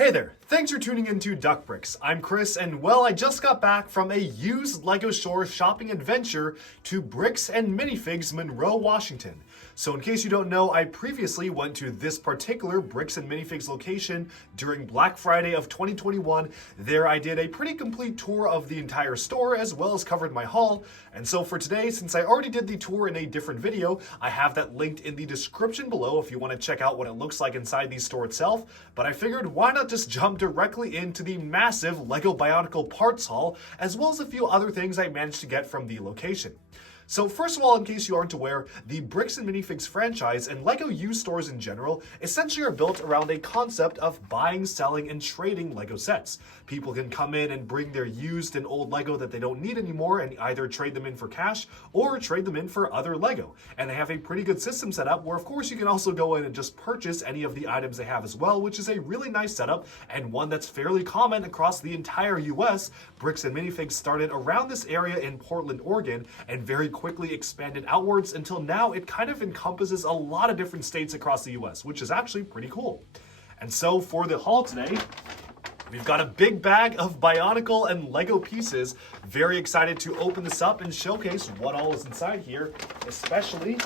Hey there, thanks for tuning into Duck Bricks. I'm Chris, and well, I just got back from a used LEGO store shopping adventure to Bricks and Minifigs, Monroe, Washington. So in case you don't know, I previously went to this particular Bricks and Minifigs location during Black Friday of 2021. There I did a pretty complete tour of the entire store as well as covered my haul. And so for today, since I already did the tour in a different video, I have that linked in the description below if you want to check out what it looks like inside the store itself. But I figured why not just jump directly into the massive LEGO Bionicle parts haul, as well as a few other things I managed to get from the location. So first of all, in case you aren't aware, the Bricks and Minifigs franchise and LEGO used stores in general essentially are built around a concept of buying, selling, and trading LEGO sets. People can come in and bring their used and old LEGO that they don't need anymore and either trade them in for cash or trade them in for other LEGO. And they have a pretty good system set up where of course you can also go in and just purchase any of the items they have as well, which is a really nice setup and one that's fairly common across the entire US. Bricks and Minifigs started around this area in Portland, Oregon, and very quickly expanded outwards until now it kind of encompasses a lot of different states across the US, which is actually pretty cool. And so for the haul today, we've got a big bag of Bionicle and LEGO pieces. Very excited to open this up and showcase what all is inside here, especially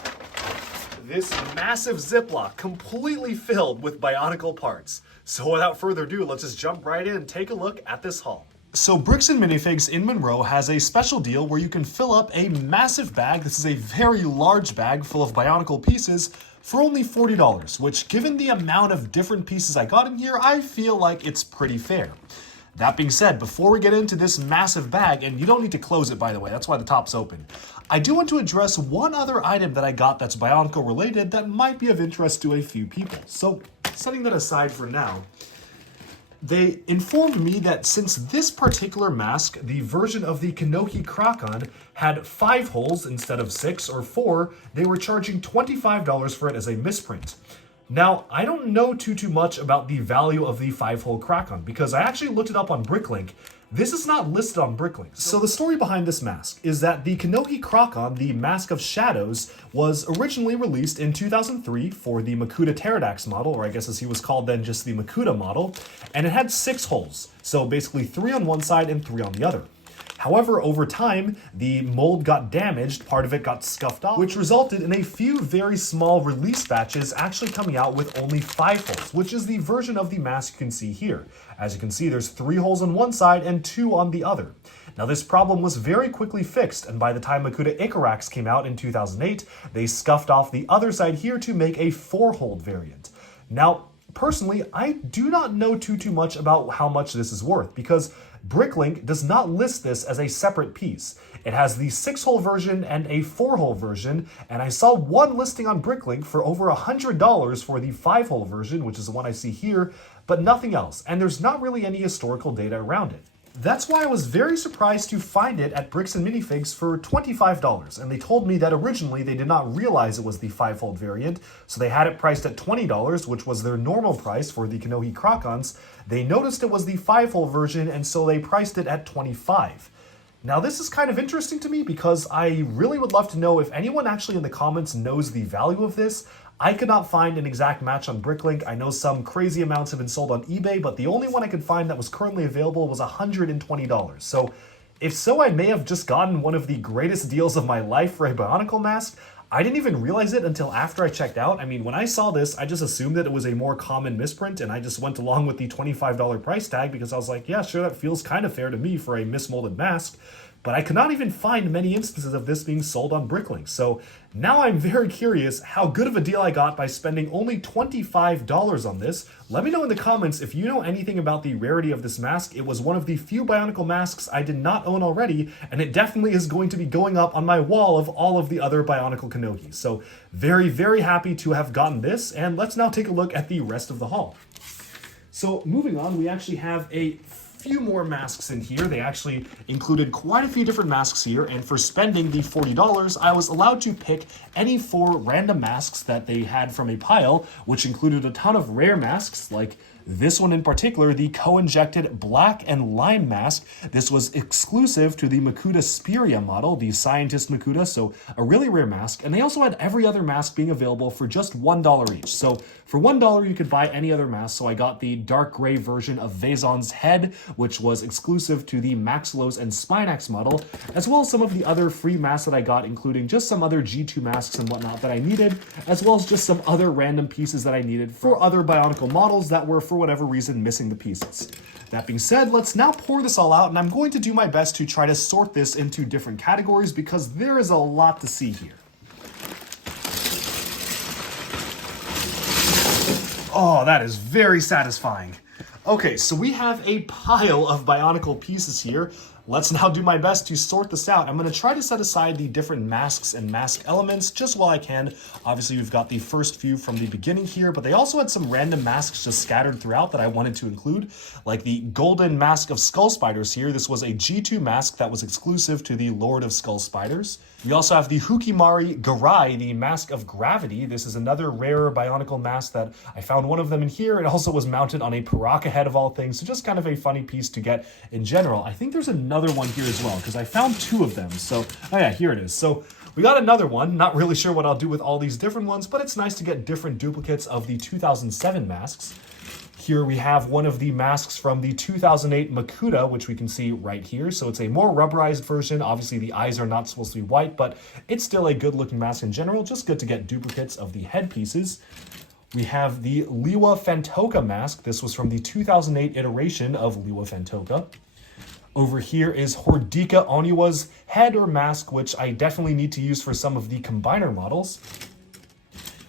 this massive Ziploc completely filled with Bionicle parts. So without further ado, let's just jump right in and take a look at this haul. So Bricks and Minifigs in Monroe has a special deal where you can fill up a massive bag. This is a very large bag full of Bionicle pieces for only $40, which given the amount of different pieces I got in here, I feel like it's pretty fair. That being said, before we get into this massive bag, and you don't need to close it by the way, that's why the top's open, I do want to address one other item that I got that's Bionicle related that might be of interest to a few people. So setting that aside for now, they informed me that since this particular mask, the version of the Kanohi Krakon, had 5 holes instead of 6 or 4, they were charging $25 for it as a misprint. Now, I don't know too much about the value of the 5-hole Krakon because I actually looked it up on Bricklink. This is not listed on Bricklink. So the story behind this mask is that the Kanohi Krakon, the Mask of Shadows, was originally released in 2003 for the Makuta Pterodax model, or I guess as he was called then just the Makuta model, and it had 6 holes. So basically 3 on one side and 3 on the other. However, over time, the mold got damaged, part of it got scuffed off, which resulted in a few very small release batches actually coming out with only 5 holes, which is the version of the mask you can see here. As you can see, there's 3 holes on one side and 2 on the other. Now this problem was very quickly fixed, and by the time Makuta Icarax came out in 2008, they scuffed off the other side here to make a 4-hole variant. Now, personally, I do not know too much about how much this is worth, because Bricklink does not list this as a separate piece. It has the 6-hole version and a 4-hole version, and I saw one listing on Bricklink for over $100 for the 5-hole version, which is the one I see here, but nothing else, and there's not really any historical data around it. That's why I was very surprised to find it at Bricks and Minifigs for $25, and they told me that originally they did not realize it was the 5-fold variant, so they had it priced at $20, which was their normal price for the Kanohi Krakons. They noticed it was the 5-fold version, and so they priced it at $25. Now this is kind of interesting to me because I really would love to know if anyone actually in the comments knows the value of this. I could not find an exact match on Bricklink. I know some crazy amounts have been sold on eBay, but the only one I could find that was currently available was $120. So if so, I may have just gotten one of the greatest deals of my life for a Bionicle mask. I didn't even realize it until after I checked out. I mean, when I saw this, I just assumed that it was a more common misprint, and I just went along with the $25 price tag because I was like, yeah, sure, that feels kind of fair to me for a mismolded mask. But I could not even find many instances of this being sold on Bricklink. So now I'm very curious how good of a deal I got by spending only $25 on this. Let me know in the comments if you know anything about the rarity of this mask. It was one of the few Bionicle masks I did not own already, and it definitely is going to be going up on my wall of all of the other Bionicle Kanohis. So very happy to have gotten this, and let's now take a look at the rest of the haul. So moving on, we actually have a few more masks in here. They actually included quite a few different masks here, and for spending the $40, I was allowed to pick any 4 random masks that they had from a pile, which included a ton of rare masks like This one in particular, the co-injected black and lime mask, this was exclusive to the Makuta Spiria model, the Scientist Makuta, so a really rare mask. And they also had every other mask being available for just $1 each. So for $1, you could buy any other mask. So I got the dark gray version of Vaison's head, which was exclusive to the Maxilos and Spinax model, as well as some of the other free masks that I got, including just some other G2 masks and whatnot that I needed, as well as just some other random pieces that I needed for other Bionicle models that were, for whatever reason, missing the pieces. That being said, let's now pour this all out, and I'm going to do my best to try to sort this into different categories because there is a lot to see here. Oh, that is very satisfying. Okay, so we have a pile of Bionicle pieces here. Let's now do my best to sort this out. I'm going to try to set aside the different masks and mask elements just while I can. Obviously, we've got the first few from the beginning here, but they also had some random masks just scattered throughout that I wanted to include, like the golden mask of skull spiders here. This was a G2 mask that was exclusive to the Lord of Skull Spiders. We also have the Hukimari Garai, the mask of gravity. This is another rarer Bionicle mask that I found one of them in here. It also was mounted on a Paraka head of all things, so just kind of a funny piece to get in general. I think there's another one here as well, because I found two of them. So, oh yeah, here it is. So we got another one. Not really sure what I'll do with all these different ones, but it's nice to get different duplicates of the 2007 masks. Here we have one of the masks from the 2008 Makuta, which we can see right here. So it's a more rubberized version. Obviously, the eyes are not supposed to be white, but it's still a good-looking mask in general. Just good to get duplicates of the headpieces. We have the Liwa Fantoka mask. This was from the 2008 iteration of Liwa Fantoka. Over here is Hordika Oniwa's head or mask, which I definitely need to use for some of the combiner models.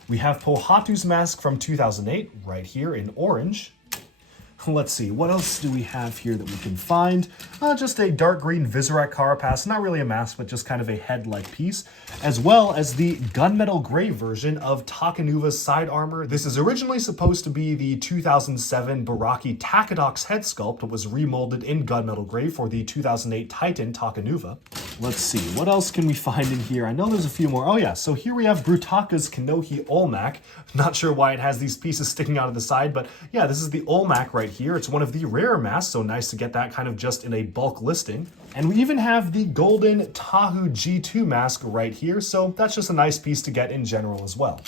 We have Pohatu's mask from 2008, right here in orange. Let's see, what else do we have here that we can find? Just a dark green Vizirac Carapace, not really a mask, but just kind of a head-like piece, as well as the gunmetal gray version of Takanuva's side armor. This is originally supposed to be the 2007 Baraki Takadox head sculpt, but was remolded in gunmetal gray for the 2008 Titan Takanuva. Let's see, what else can we find in here? I know there's a few more. Oh yeah, so here we have Brutaka's Kanohi Olmec. Not sure why it has these pieces sticking out of the side, but yeah, this is the Olmec right here. It's one of the rarer masks, so nice to get that kind of just in a bulk listing. And we even have the golden Tahu G2 mask right here, so that's just a nice piece to get in general as well.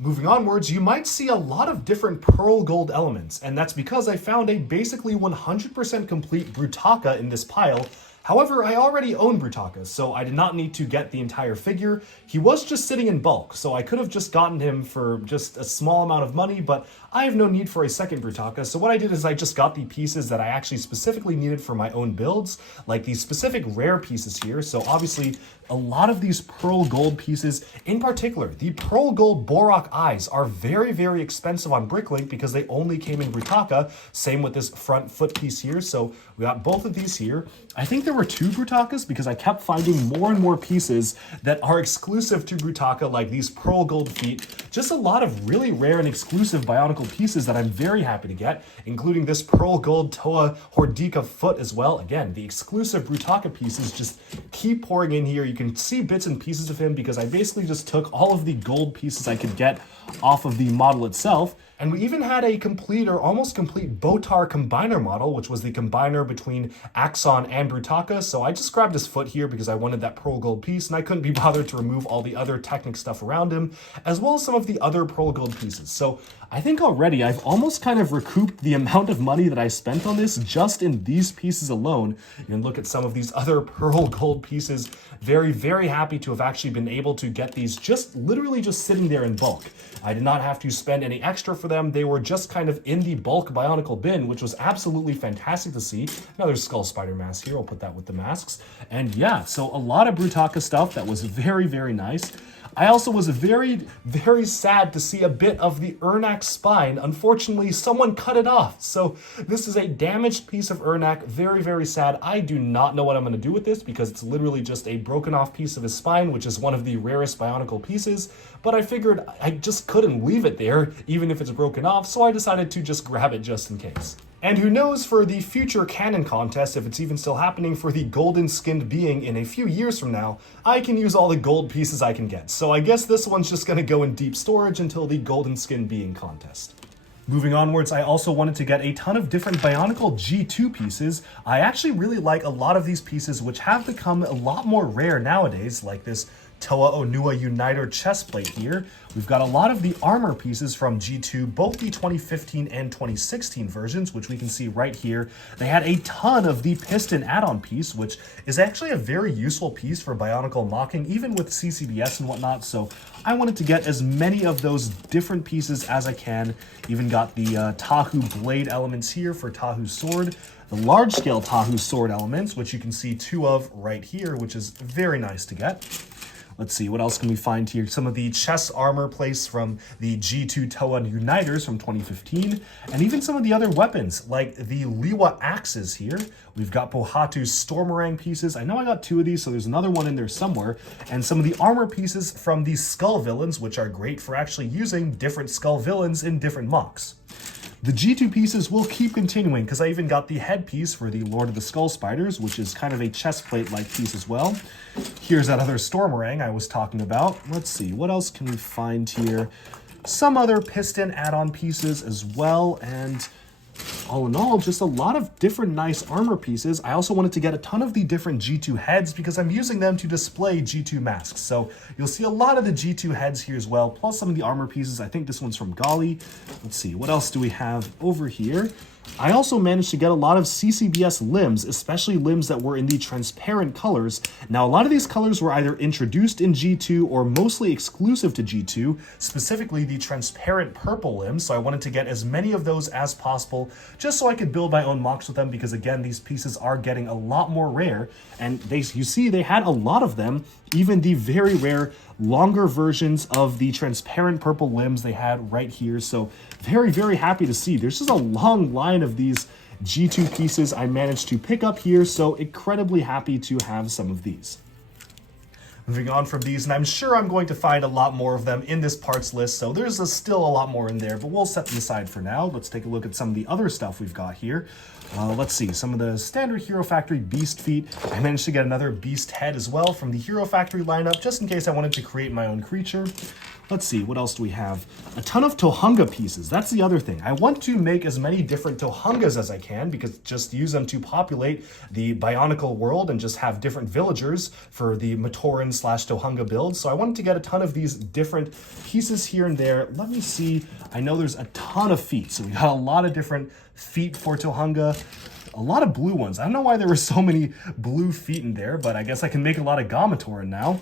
Moving onwards, you might see a lot of different pearl gold elements, and that's because I found a basically 100% complete Brutaka in this pile. However, I already own Brutaka, so I did not need to get the entire figure. He was just sitting in bulk, so I could have just gotten him for just a small amount of money, but I have no need for a second Brutaka, so what I did is I just got the pieces that I actually specifically needed for my own builds, like these specific rare pieces here. So obviously, a lot of these pearl gold pieces, in particular, the pearl gold Borak eyes are very, very expensive on Bricklink because they only came in Brutaka. Same with this front foot piece here, so we got both of these here. I think there were two Brutakas because I kept finding more and more pieces that are exclusive to Brutaka, like these pearl gold feet. Just a lot of really rare and exclusive Bionicle pieces that I'm very happy to get, including this pearl gold Toa Hordika foot as well. Again, the exclusive Brutaka pieces just keep pouring in here. You can see bits and pieces of him because I basically just took all of the gold pieces I could get off of the model itself. And we even had a complete or almost complete Botar combiner model, which was the combiner between Axon and Brutaka. So I just grabbed his foot here because I wanted that pearl gold piece, and I couldn't be bothered to remove all the other Technic stuff around him, as well as some of the other pearl gold pieces. So I think already I've almost kind of recouped the amount of money that I spent on this just in these pieces alone. You can look at some of these other pearl gold pieces. Very, very happy to have actually been able to get these just literally just sitting there in bulk. I did not have to spend any extra for them. They were just kind of in the bulk Bionicle bin, which was absolutely fantastic to see. Another Skull Spider mask here. I'll put that with the masks. And yeah, so a lot of Brutaka stuff that was very, very nice. I also was very, very sad to see a bit of the Ernak spine. Unfortunately, someone cut it off. So this is a damaged piece of Ernak. Very, very sad. I do not know what I'm going to do with this because it's literally just a broken off piece of his spine, which is one of the rarest Bionicle pieces. But I figured I just couldn't leave it there, even if it's broken off. So I decided to just grab it just in case. And who knows, for the future canon contest, if it's even still happening for the golden skinned being in a few years from now, I can use all the gold pieces I can get. So I guess this one's just going to go in deep storage until the golden skinned being contest. Moving onwards, I also wanted to get a ton of different Bionicle G2 pieces. I actually really like a lot of these pieces, which have become a lot more rare nowadays, like this Toa Onua Uniter chest plate here. We've got a lot of the armor pieces from G2, both the 2015 and 2016 versions, which we can see right here. They had a ton of the piston add-on piece, which is actually a very useful piece for Bionicle mocking, even with CCBS and whatnot, so I wanted to get as many of those different pieces as I can. Even got the Tahu blade elements here for Tahu's sword, the large-scale Tahu sword elements, which you can see 2 of right here, which is very nice to get. Let's see, what else can we find here? Some of the chest armor placed from the G2 Toa Uniters from 2015, and even some of the other weapons, like the Liwa axes here. We've got Pohatu's Stormerang pieces. I know I got 2 of these, so there's another one in there somewhere. And some of the armor pieces from the Skull villains, which are great for actually using different Skull villains in different mocks. The G2 pieces will keep continuing, because I even got the headpiece for the Lord of the Skull Spiders, which is kind of a chest plate-like piece as well. Here's that other Stormerang I was talking about. Let's see, what else can we find here? Some other piston add-on pieces as well, and all in all, just a lot of different nice armor pieces. I also wanted to get a ton of the different G2 heads because I'm using them to display G2 masks. So you'll see a lot of the G2 heads here as well, plus some of the armor pieces. I think this one's from Gali. Let's see, what else do we have over here? I also managed to get a lot of CCBS limbs, especially limbs that were in the transparent colors. Now, a lot of these colors were either introduced in G2 or mostly exclusive to G2, specifically the transparent purple limbs, so I wanted to get as many of those as possible, just so I could build my own mocks with them, because again, these pieces are getting a lot more rare, and you see they had a lot of them, even the very rare longer versions of the transparent purple limbs they had right here. So very, very happy to see. There's just a long line of these G2 pieces I managed to pick up here, so incredibly happy to have some of these. Moving on from these, and I'm sure I'm going to find a lot more of them in this parts list, so there's still a lot more in there, but we'll set them aside for now. Let's take a look at some of the other stuff we've got here. Let's see, some of the standard Hero Factory Beast feet. I managed to get another Beast head as well from the Hero Factory lineup, just in case I wanted to create my own creature. Let's see, what else do we have? A ton of Tohunga pieces. That's the other thing. I want to make as many different Tohungas as I can, because just use them to populate the Bionicle world and just have different villagers for the Matoran / Tohunga build. So I wanted to get a ton of these different pieces here and there. Let me see. I know there's a ton of feet, so we got a lot of different feet for Tohunga. A lot of blue ones. I don't know why there were so many blue feet in there, but I guess I can make a lot of Gamatoran now.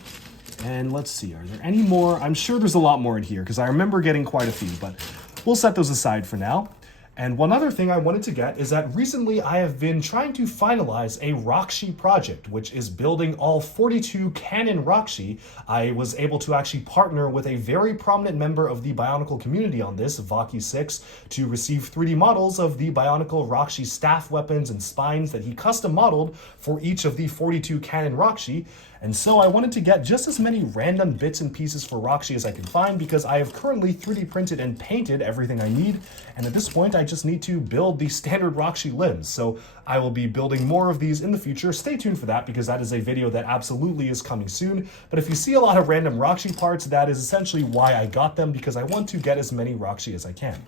And let's see, are there any more? I'm sure there's a lot more in here, because I remember getting quite a few, but we'll set those aside for now. And one other thing I wanted to get is that recently I have been trying to finalize a Rakshi project, which is building all 42 canon Rakshi. I was able to actually partner with a very prominent member of the Bionicle community on this, Vaki6, to receive 3D models of the Bionicle Rakshi staff weapons and spines that he custom modeled for each of the 42 canon Rakshi. And so I wanted to get just as many random bits and pieces for Roxy as I can find, because I have currently 3D printed and painted everything I need, and at this point I just need to build the standard Roxy limbs. So I will be building more of these in the future. Stay tuned for that, because that is a video that absolutely is coming soon. But if you see a lot of random Roxy parts, that is essentially why I got them, because I want to get as many Roxy as I can.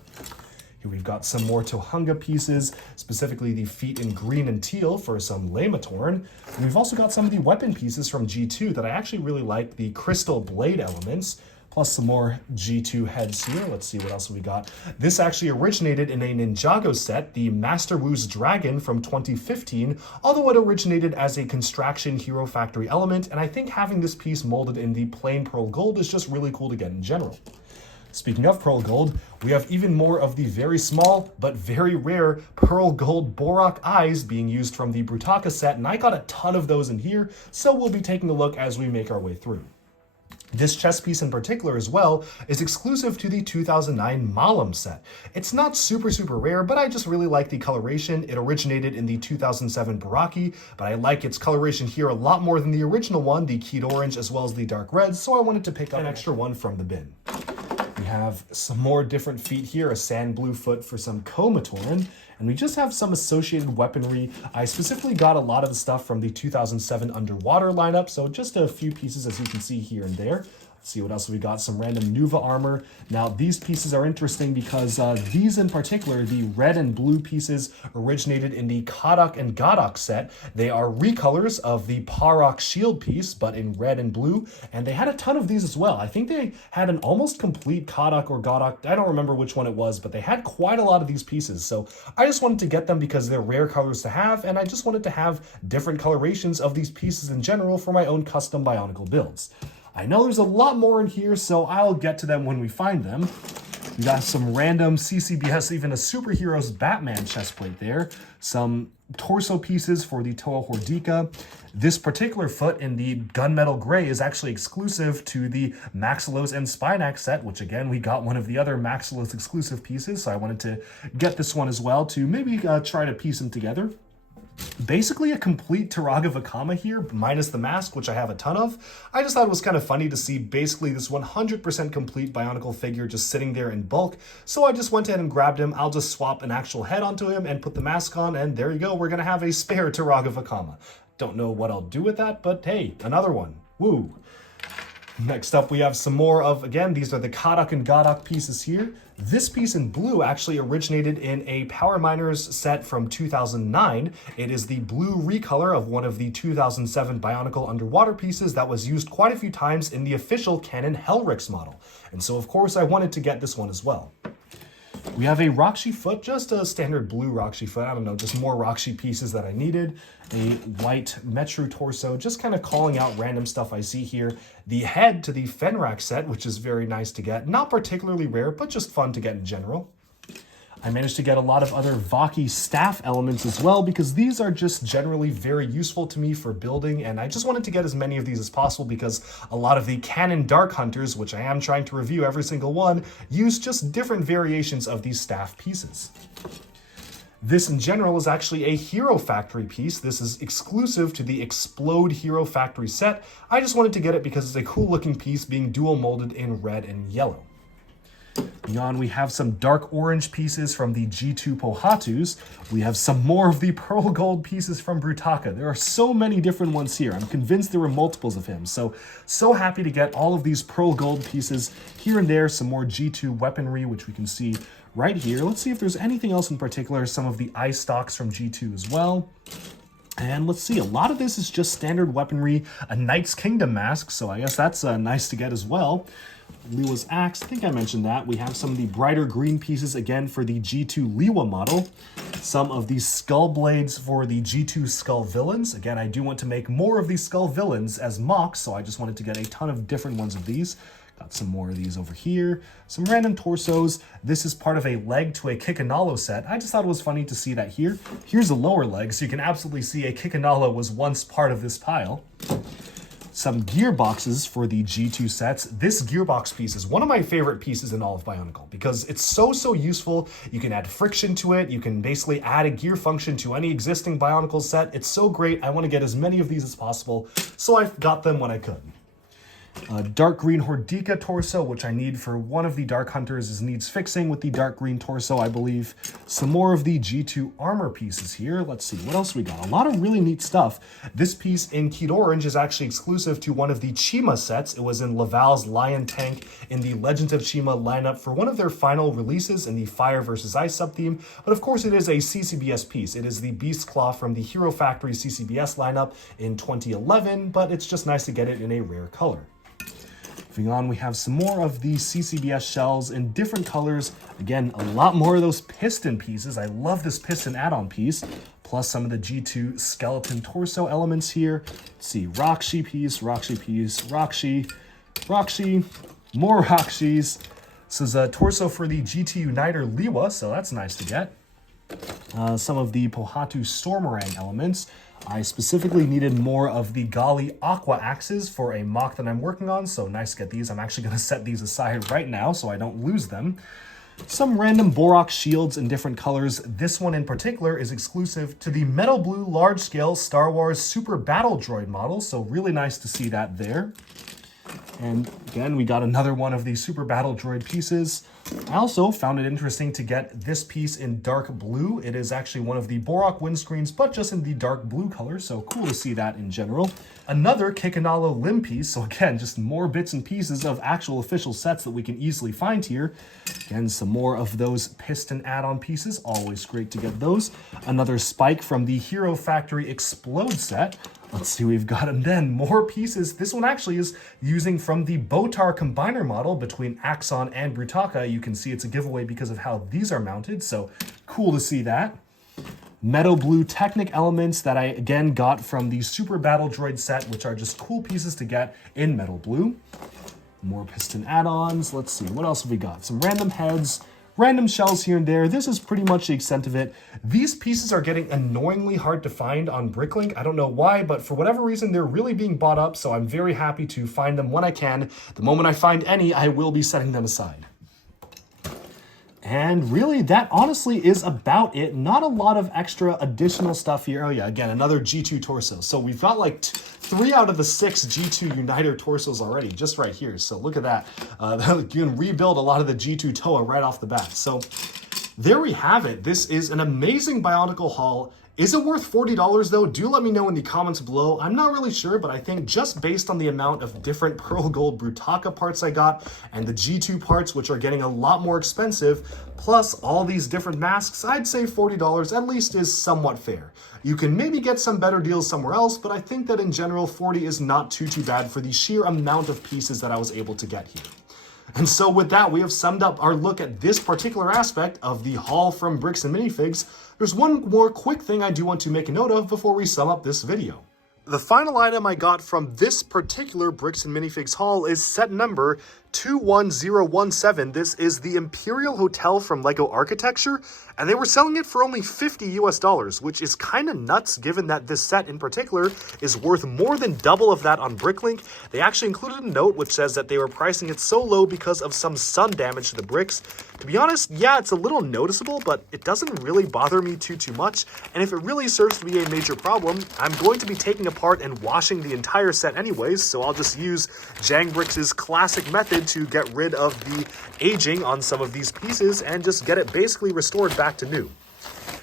Here we've got some more Tohunga pieces, specifically the feet in green and teal for some Lamatoran. And we've also got some of the weapon pieces from G2 that I actually really like, the crystal blade elements, plus some more G2 heads here. Let's see what else we got. This actually originated in a Ninjago set, the Master Wu's Dragon from 2015, although it originated as a Construction Hero Factory element, and I think having this piece molded in the plain pearl gold is just really cool to get in general. Speaking of pearl gold, we have even more of the very small but very rare pearl gold Borak eyes being used from the Brutaka set, and I got a ton of those in here, so we'll be taking a look as we make our way through. This chest piece in particular as well is exclusive to the 2009 Malam set. It's not super rare, but I just really like the coloration. It originated in the 2007 Baraki, but I like its coloration here a lot more than the original one, the Keyed Orange as well as the Dark Red, so I wanted to pick up an extra one from the bin. We have some more different feet here, a sand blue foot for some Komatoran, and we just have some associated weaponry. I specifically got a lot of the stuff from the 2007 Underwater lineup, so just a few pieces as you can see here and there. Let's see what else we got. Some random Nuva armor. Now, these pieces are interesting because these in particular, the red and blue pieces, originated in the Kadak and Gadak set. They are recolors of the Parok shield piece, but in red and blue. And they had a ton of these as well. I think they had an almost complete Kadak or Gadak. I don't remember which one it was, but they had quite a lot of these pieces. So I just wanted to get them because they're rare colors to have, and I just wanted to have different colorations of these pieces in general for my own custom Bionicle builds. I know there's a lot more in here, so I'll get to them when we find them. We got some random CCBS, even a superhero's Batman chestplate there. Some torso pieces for the Toa Hordika. This particular foot in the gunmetal gray is actually exclusive to the Maxilos and Spinax set, which again, we got one of the other Maxilos exclusive pieces, so I wanted to get this one as well to maybe try to piece them together. Basically a complete Turaga Vakama here, minus the mask, which I have a ton of. I just thought it was kind of funny to see basically this 100% complete Bionicle figure just sitting there in bulk. So I just went ahead and grabbed him. I'll just swap an actual head onto him and put the mask on, and there you go. We're going to have a spare Turaga Vakama. Don't know what I'll do with that, but hey, another one. Woo! Next up, we have some more of, again, these are the Kadak and Gadak pieces here. This piece in blue actually originated in a Power Miners set from 2009. It is the blue recolor of one of the 2007 Bionicle underwater pieces that was used quite a few times in the official canon Hellrix model. And so, of course, I wanted to get this one as well. We have a Rakshi foot, just a standard blue Rakshi foot. I don't know, just more Rakshi pieces that I needed. A white Metru torso, just kind of calling out random stuff I see here. The head to the Fenrak set, which is very nice to get. Not particularly rare, but just fun to get in general. I managed to get a lot of other Vaki staff elements as well, because these are just generally very useful to me for building, and I just wanted to get as many of these as possible because a lot of the canon Dark Hunters, which I am trying to review every single one, use just different variations of these staff pieces. This in general is actually a Hero Factory piece. This is exclusive to the Explode Hero Factory set. I just wanted to get it because it's a cool looking piece being dual molded in red and yellow. Beyond, we have some dark orange pieces from the G2 Pohatus. We have some more of the pearl gold pieces from Brutaka. There are so many different ones here. I'm convinced there were multiples of him. So happy to get all of these pearl gold pieces here and there. Some more G2 weaponry, which we can see right here. Let's see if there's anything else in particular. Some of the eye stocks from G2 as well. And let's see, a lot of this is just standard weaponry. A Knight's Kingdom mask, so I guess that's nice to get as well. Liwa's axe, I think I mentioned that. We have some of the brighter green pieces again for the G2 Liwa model. Some of these skull blades for the G2 Skull Villains. Again, I do want to make more of these Skull Villains as mocks, so I just wanted to get a ton of different ones of these. Got some more of these over here. Some random torsos. This is part of a leg to a Kikanalo set. I just thought it was funny to see that here. Here's a lower leg, so you can absolutely see a Kikanalo was once part of this pile. Some gearboxes for the G2 sets. This gearbox piece is one of my favorite pieces in all of Bionicle because it's so useful. You can add friction to it. You can basically add a gear function to any existing Bionicle set. It's so great. I want to get as many of these as possible, so I got them when I could. Dark green Hordika torso, which I need for one of the Dark Hunters, needs fixing with the dark green torso, I believe. Some more of the G2 armor pieces here. Let's see, what else we got? A lot of really neat stuff. This piece in Kid Orange is actually exclusive to one of the Chima sets. It was in Laval's Lion Tank in the Legends of Chima lineup for one of their final releases in the Fire vs. Ice sub-theme. But of course, it is a CCBS piece. It is the Beast Claw from the Hero Factory CCBS lineup in 2011, but it's just nice to get it in a rare color. Moving on, we have some more of the CCBS shells in different colors. Again, a lot more of those piston pieces. I love this piston add-on piece. Plus some of the G2 skeleton torso elements here. Let's see, Roxy piece, Roxy, more Roxys. This is a torso for the GT Uniter Liwa, so that's nice to get. Some of the Pohatu Stormerang elements. I specifically needed more of the Gali Aqua axes for a mock that I'm working on, so nice to get these. I'm actually going to set these aside right now so I don't lose them. Some random Borak shields in different colors. This one in particular is exclusive to the Metal Blue large-scale Star Wars Super Battle Droid model, so really nice to see that there. And again, we got another one of these Super Battle Droid pieces. I also found it interesting to get this piece in dark blue. It is actually one of the Borak windscreens, but just in the dark blue color, so cool to see that in general. Another Kekanalo limb piece, so again, just more bits and pieces of actual official sets that we can easily find here. Again, some more of those piston add-on pieces, always great to get those. Another spike from the Hero Factory Explode set. Let's see what we've got, and then more pieces. This one actually is using from the Botar combiner model between Axon and Brutaka. You can see it's a giveaway because of how these are mounted, so cool to see that. Meadow blue Technic elements that I again got from the Super Battle Droid set, which are just cool pieces to get in metal blue. More piston add-ons. Let's see, what else have we got? Some random heads, random shells here and there. This is pretty much the extent of it. These pieces are getting annoyingly hard to find on Bricklink. I don't know why, but for whatever reason, they're really being bought up, so I'm very happy to find them when I can. The moment I find any, I will be setting them aside. And really, that honestly is about it. Not a lot of extra additional stuff here. Oh yeah, again, another G2 torso. So we've got like 3 out of the 6 G2 Uniter torsos already, just right here. So look at that. You can rebuild a lot of the G2 Toa right off the bat. So there we have it. This is an amazing Bionicle haul. Is it worth $40 though? Do let me know in the comments below. I'm not really sure, but I think just based on the amount of different Pearl Gold Brutaka parts I got and the G2 parts, which are getting a lot more expensive, plus all these different masks, I'd say $40 at least is somewhat fair. You can maybe get some better deals somewhere else, but I think that in general, 40 is not too bad for the sheer amount of pieces that I was able to get here. And so with that, we have summed up our look at this particular aspect of the haul from Bricks and Minifigs. There's one more quick thing I do want to make a note of before we sum up this video. The final item I got from this particular Bricks and Minifigs haul is set number 21017. This is the Imperial Hotel from LEGO Architecture, and they were selling it for only $50 US, which is kind of nuts given that this set in particular is worth more than double of that on Bricklink. They actually included a note which says that they were pricing it so low because of some sun damage to the bricks. To be honest, yeah, it's a little noticeable, but it doesn't really bother me too much, and if it really serves to be a major problem, I'm going to be taking apart and washing the entire set anyways, so I'll just use Jangbricks' classic method to get rid of the aging on some of these pieces and just get it basically restored back to new.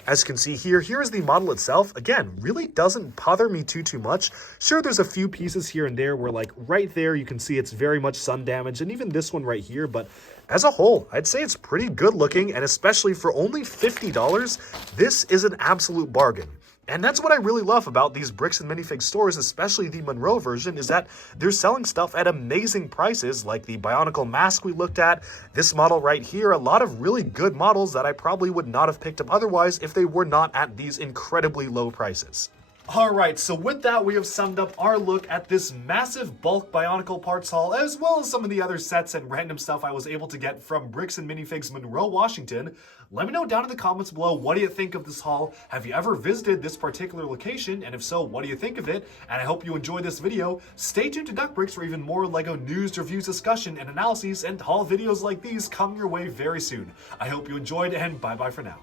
As you can see here, here is the model itself. Again, really doesn't bother me too much. Sure, there's a few pieces here and there where like right there you can see it's very much sun damage, and even this one right here, but as a whole, I'd say it's pretty good looking, and especially for only $50, this is an absolute bargain. And that's what I really love about these Bricks and Minifig stores, especially the Monroe version, is that they're selling stuff at amazing prices, like the Bionicle mask we looked at, this model right here, a lot of really good models that I probably would not have picked up otherwise if they were not at these incredibly low prices. Alright, so with that, we have summed up our look at this massive bulk Bionicle parts haul, as well as some of the other sets and random stuff I was able to get from Bricks and Minifigs Monroe, Washington. Let me know down in the comments below, what do you think of this haul? Have you ever visited this particular location? And if so, what do you think of it? And I hope you enjoyed this video. Stay tuned to Duckbricks for even more LEGO news, reviews, discussion, and analyses, and haul videos like these coming your way very soon. I hope you enjoyed, and bye-bye for now.